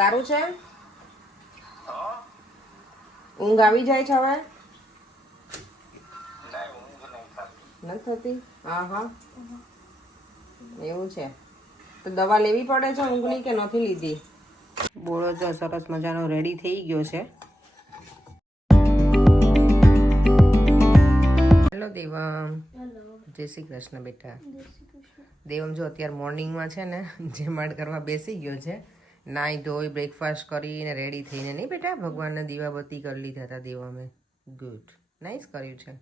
સારું છે? ઊંઘ આવી જાય છે હવે? નથી થતી? હા હા એવું છે. તો દવા લેવી પડે છે ઊંઘની કે નથી લીધી? બોલો જો સરસ મજાનો રેડી થઈ ગયો છે. હેલો દેવમ. જય શ્રી કૃષ્ણ બેટા. દેવમ જો અત્યારે મોર્નિંગમાં છે ને જમાડ કરવા બેસી ગયો છે. નાઈ ધોઈ બ્રેકફાસ્ટ કરીને રેડી થઈને. નહીં બેટા, ભગવાનને દીવાબત્તી કરી લીધા હતા દેવમે. ગુડ, નાઈસ કર્યું છે.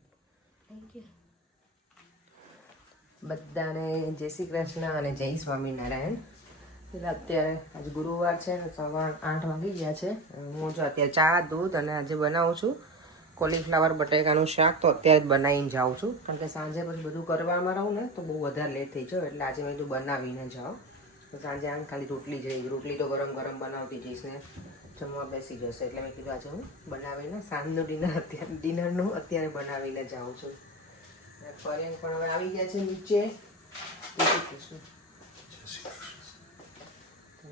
બધાને જય શ્રી કૃષ્ણ અને જય સ્વામિનારાયણ. એટલે અત્યારે આજે ગુરુવાર છે ને 8:15 વાગી ગયા છે. હું જો અત્યારે ચા દૂધ અને આજે બનાવું છું કોલીફ્લાવર બટેકાનું શાક. તો અત્યારે જ બનાવીને જાઉં છું કારણ કે સાંજે પછી બધું કરવામાં રહું ને તો બહુ વધારે લેટ થઈ જાય. એટલે આજે મેં બધું બનાવીને જાઉં તો સાંજે આમ ખાલી રોટલી તો ગરમ ગરમ બનાવતી જઈશ ને જમવા બેસી જશે. એટલે મેં કીધું આજે હું બનાવીને સાંજનું ડિનરનું અત્યારે બનાવીને જાઉં છું. ફરેન પણ હવે આવી ગયા છે નીચે.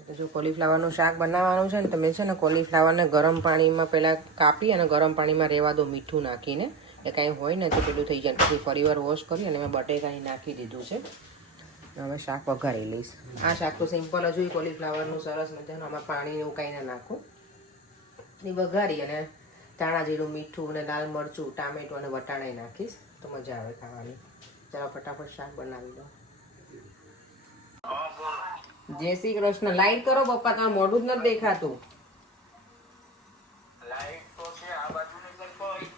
તો જો કોલીફ્લાવરનું શાક બનાવવાનું છે ને તો મેં છે ને કોલીફ્લાવરને ગરમ પાણીમાં પહેલાં કાપી અને ગરમ પાણીમાં રહેવા દો મીઠું નાખીને. એ કાંઈ હોય ને તો પેલું થઈ જાય. પછી ફરીવાર વોશ કરી અને મેં બટેકાની નાખી દીધું છે. હવે શાક વઘારી લઈશ. આ શાક તો સિમ્પલ જ હોય કોલીફ્લાવરનું, સરસ મજાનું. આમાં પાણી એવું કાંઈ ના નાખું. એ વઘારી અને ધાણા જીરું, મીઠું અને લાલ મરચું, ટામેટું અને વટાણા નાખીશ તો મજા આવે ખાવાની. ચાલો ફટાફટ શાક બનાવી દો. જય શ્રી કૃષ્ણ. લાઈટ કરો પપ્પા, તમારું મોઢું જ નથી દેખાતું. લાઈટ તો છે આ બાજુ ને કોઈ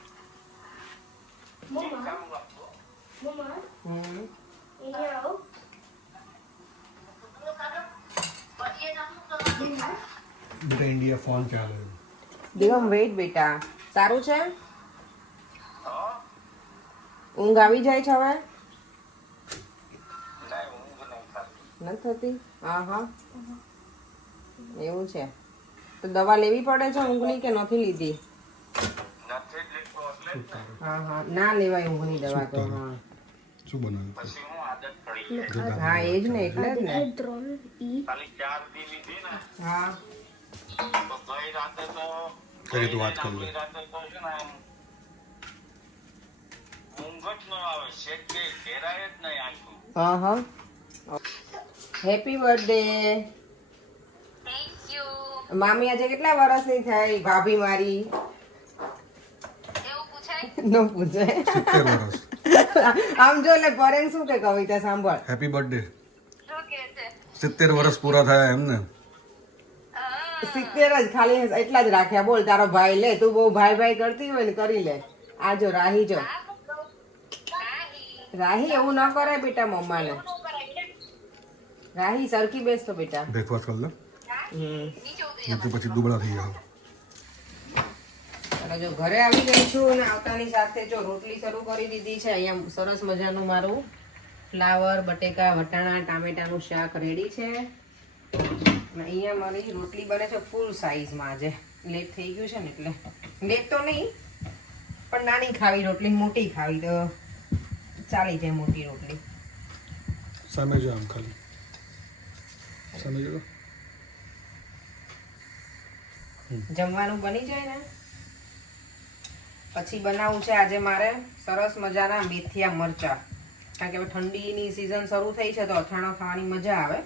મમ્મા અહીંયા આવો. बेटा इंडिया फोन चालू है. દેવમ વેઇટ બેટા. સારું છે? ઊંઘ આવી જાય છે હવે? નથી થતી? હા હા એવું છે. તો દવા લેવી પડે છે ઊંઘની કે નથી લીધી? હા હા ના લેવાય ઊંઘની દવા તો. હા શું બનાવ્યું? પછી હું આદત પડી હા એ જ ને, એટલે જ ને. ખાલી 4 દી લીધી ને હા તો ગઈ રાતે તો કરી તું વાત કર લે. રાતે તો છે ને આમ ઊંઘ જ ન આવે. શેક કે ઘેરાય જ નહીં આખું. હા હા. Happy birthday. Thank you. મામી આજે કેટલા વર્ષની થઈ? ભાભી મારી એવું પૂછાય? ન પૂછાય. 70 વર્ષ. આમ જો એટલે પરેન શું કે કવિતા સાંભળ. Happy birthday. શું કે છે? 70 વર્ષ પૂરા થયા એમ ને? 70 જ ખાલી એટલા જ રાખ્યા. બોલ તારો ભાઈ લે. તું બહુ ભાઈ ભાઈ કરતી હોય ને કરી લે. આ જો રાહી જો. રાહી એવું ન કરે બેટા મમ્માને. રાહી સરખી બેસતો બેટા. બ્રેકફાસ્ટ કર લે. નહીં તો પછી દુબળા થઈ જાવ. અને જો ઘરે આવી ગઈ છું અને આવતાની સાથે જો રોટલી શરૂ કરી દીધી છે. અહીંયા સરસ મજાનું મારું ફ્લાવર બટેકા વટાણા ટામેટાનું શાક રેડી છે. અને અહીંયા મારી રોટલી બને છે ફૂલ સાઈઝમાં. આજે લેટ થઈ ગયું છે ને એટલે લેટ તો નહીં પણ નાની ખાવી રોટલી, મોટી ખાવી તો ચાલી જાય મોટી રોટલી. સામે જો આમ ખાલી સામે જો. જમવાનું બની જાય ને પછી બનાવવું છે આજે મારે સરસ મજાના મેથીયા મરચા. કારણ કે હવે ઠંડીની સિઝન શરૂ થઈ છે તો અથાણા ખાવાની મજા આવે.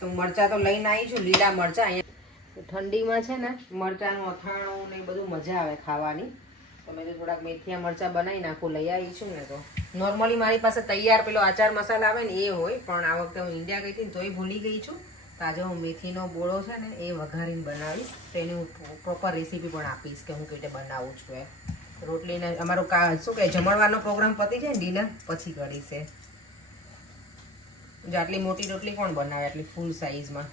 તો મરચા તો લઈને આવી છું, લીલા મરચા. અહીંયા ઠંડીમાં છે ને મરચાનું અથાણું ને બધું મજા આવે ખાવાની. તો મેં તો થોડાક મેથીયા મરચા બનાવી નાખું. લઈ આવી છું ને તો નોર્મલી મારી પાસે તૈયાર પેલો આચાર મસાલા આવે ને એ હોય, પણ આ વખતે હું ઇન્ડિયા ગઈ હતી ને તોય ભૂલી ગઈ છું. તો આજે હું મેથીનો બોળો છે ને એ વઘારીને બનાવીશ. તો એની હું પ્રોપર રેસીપી પણ આપીશ કે હું કેવી રીતે બનાવું છું. એ રોટલીને અમારો શું કહે જમણવારનો પ્રોગ્રામ પતી જાય ને ડિનર પછી કરીશ. જો આટલી મોટી રોટલી કોણ બનાવે આટલી ફૂલ સાઈઝમાં?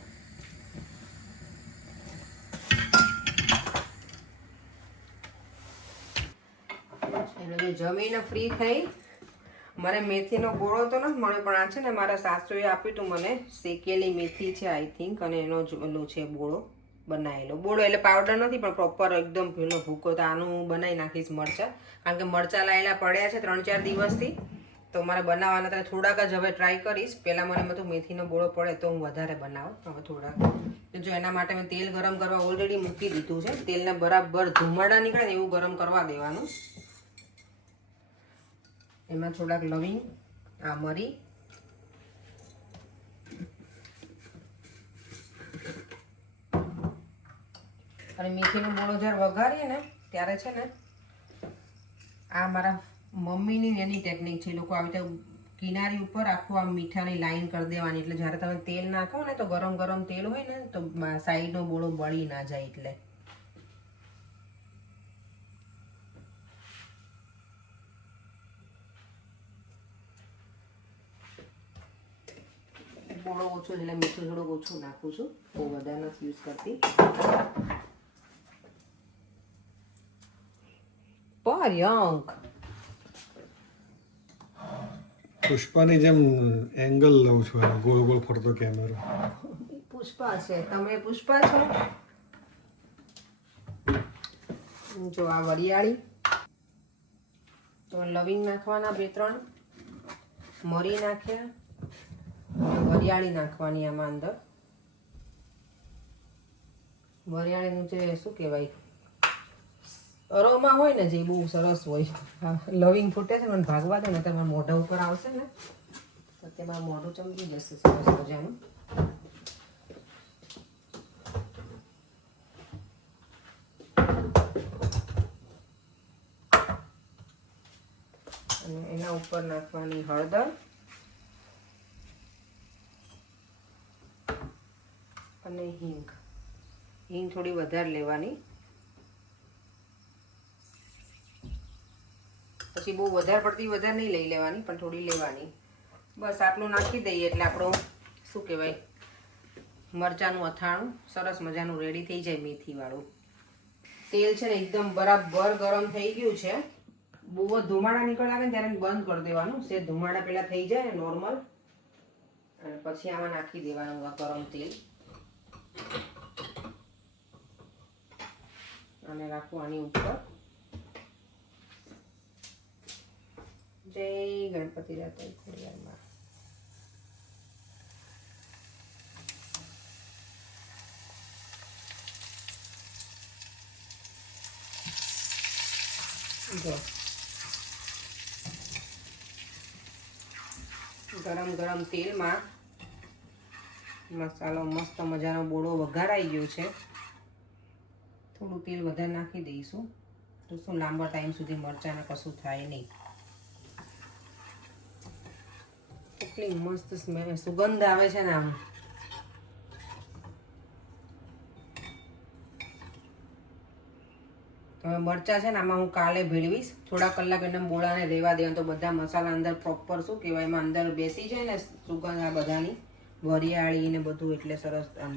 એટલે જમીને ફ્રી થઈ. મારે મેથીનો ગોળો તો નથી મળ્યો પણ આ છે ને મારા સાસુએ આપ્યું હતું મને. શેકેલી મેથી છે આઈ થિંક, અને એનો જ ઓલો છે બોળો બનાવેલો. બોળો એટલે પાવડર નથી પણ પ્રોપર એકદમ પેલો ભૂકો. તો આનું બનાવી નાખીશ મરચાં. કારણ કે મરચાં લાયેલા પડ્યા છે 3-4 દિવસથી. તો મારે બનાવવાના તો થોડાક જ હવે ટ્રાય કરીશ. પહેલાં મને બધું મેથીનો બોળો પડે તો હું વધારે બનાવું. હવે થોડાક જો એના માટે મેં તેલ ગરમ કરવા ઓલરેડી મૂકી દીધું છે. તેલને બરાબર ધુમાડા નીકળે ને એવું ગરમ કરવા દેવાનું. એમાં થોડાક લવિંગ, આ મરી, અને મેથીનો બોળો જ્યારે વઘારીએ ને ત્યારે છે ને આ મારા મમ્મીની એની ટેકનિક છે. એ લોકો આવી રીતે કિનારી ઉપર આખું આમ મીઠાની લાઈન કરી દેવાની, એટલે જ્યારે તમે તેલ નાખો ને તો ગરમ ગરમ તેલ હોય ને તો સાઈડનો બોળો બળી ના જાય. એટલે બોળો ઓછો એટલે મીઠું થોડુંક ઓછું નાખું છું, બહુ વધારે નથી યુઝ કરતી. પર્યંક પુષ્પાની જેમ એંગલ લઉં છું, ગોળ ગોળ ફરતો કેમેરો. પુષ્પા છે, તમે પુષ્પા છો. જો આ વરિયાળી, તો લવિંગ નાખવાના 2-3, મરી નાખ્યા, વરિયાળી નાખવાની આમાં અંદર. વરિયાળીનું જે શું કહેવાય અરોમા હોય ને જે બહુ સરસ હોય. લવિંગ ફૂટે છે, મને ભાગવા દો ને તમારા મોઢા ઉપર આવશે ને તો તેમાં મોઢું ચમકી જશે સરસ મજાનું. અને એના ઉપર નાખવાની હળદર અને હિંગ. હિંગ થોડી વધારે લેવાની, પછી બહુ વધારે પડતી વધારે નહીં લઈ લેવાની, પણ થોડી લેવાની. બસ આટલું નાખી દઈએ એટલે આપણું શું કહેવાય મરચાંનું અથાણું સરસ મજાનું રેડી થઈ જાય. મેથીવાળું તેલ છે ને એકદમ બરાબર ગરમ થઈ ગયું છે. બહુ જ ધુમાડા નીકળ આવે ને ત્યારે બંધ કરી દેવાનું. સે ધુમાડા પહેલાં થઈ જાય ને નોર્મલ, અને પછી આમાં નાખી દેવાનું ગરમ તેલ અને રાખવાની ઉપર. જય ગણપતિ દાતા. થોડી વારમાં જો ગરમ ગરમ તેલમાં મસાલો મસ્ત મજાનો બોળો વઘારાઈ ગયો છે. થોડું તેલ વધારે નાખી દઈશું તો શું લાંબા ટાઈમ સુધી મરચાંને કશું થાય નહીં. કેટલી મસ્ત સ્મેલ સુગંધ આવે છે ને આમ. હવે મરચાં છે ને આમાં હું કાલે ભેળવીશ. થોડા કલાક એને બોળાને રહેવા દેવાનું તો બધા મસાલા અંદર પ્રોપર શું કહેવાય એમાં અંદર બેસી જાય ને સુગંધ આ બધાની વરિયાળી ને બધું, એટલે સરસ આમ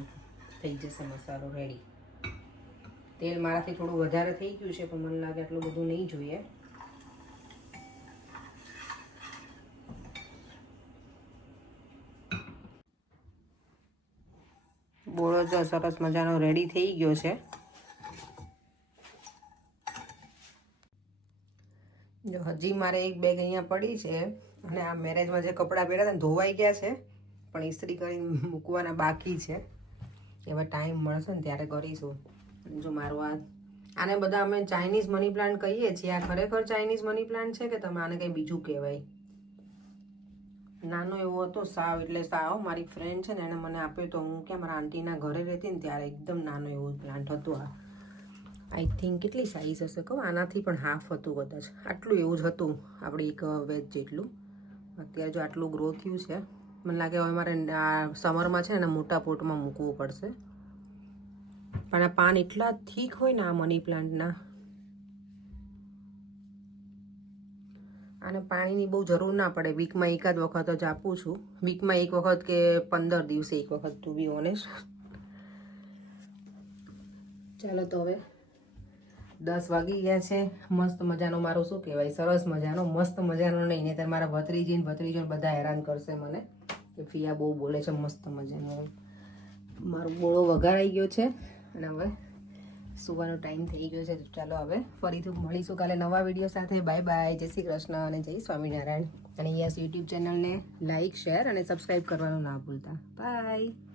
થઈ જશે મસાલો રેડી. તેલ મારાથી થોડું વધારે થઈ ગયું છે, પણ મને લાગે આટલું બધું નહીં જોઈએ. બોળો જો સરસ મજાનો રેડી થઈ ગયો છે. જો હજી મારે એક બેગ અહીંયા પડી છે, અને આ મેરેજમાં જે કપડાં પહેર્યા હતા ને ધોવાઈ ગયા છે, પણ ઇસ્ત્રી કરીને મૂકવાના બાકી છે. હવે ટાઈમ મળશે ને ત્યારે કરીશું. જો મારું આને બધા અમે ચાઇનીઝ મની પ્લાન્ટ કહીએ છીએ. આ ખરેખર ચાઇનીઝ મની પ્લાન્ટ છે કે તમે આને કંઈ બીજું કહેવાય? નાનો એવો હતો સાવ, એટલે સાવ મારી ફ્રેન્ડ છે ને એણે મને આપ્યો તો હું કે મારા આંટીના ઘરે રહેતી ને ત્યારે એકદમ નાનો એવો પ્લાન્ટ હતો. આ આઈ થિંક કેટલી સાઈઝ હશે કહું, આનાથી પણ હાફ હતું કદાચ, આટલું એવું જ હતું આપણી એક વેજ જેટલું. અત્યારે જો આટલું ગ્રો થયું છે, મને લાગે હવે મારે આ સમરમાં છે ને મોટા પોટમાં મૂકવું પડશે. પણ આ પાન એટલા થીક હોય ને આ મની પ્લાન્ટના, આને પાણીની બહુ જરૂર ના પડે. વીકમાં એકાદ વખત જ આપું છું, વીકમાં એક વખત કે 15 દિવસે એક વખત, ટુ બી ઓનેસ્ટ. ચાલો તો હવે 10 વાગી ગયા છે. મસ્ત મજાનો મારો શું કહેવાય સરસ મજાનો મસ્ત મજાનો નહીં ને ત્યારે મારા ભત્રીજીને બધા હેરાન કરશે મને કે ફિયા બહુ બોલે છે. મસ્ત મજાનો મારો બોળો વઘારાઈ ગયો છે, અને હવે સુવાનો ટાઈમ થઈ ગયો છે. તો ચાલો હવે ફરીથી મળીશું કાલે નવા વિડીયો સાથે. Bye bye. જય શ્રી કૃષ્ણ અને જય સ્વામિનારાયણ. અને યસ, યુટ્યુબ ચેનલને લાઇક, શેર અને સબસ્ક્રાઈબ કરવાનું ના ભૂલતા. બાય.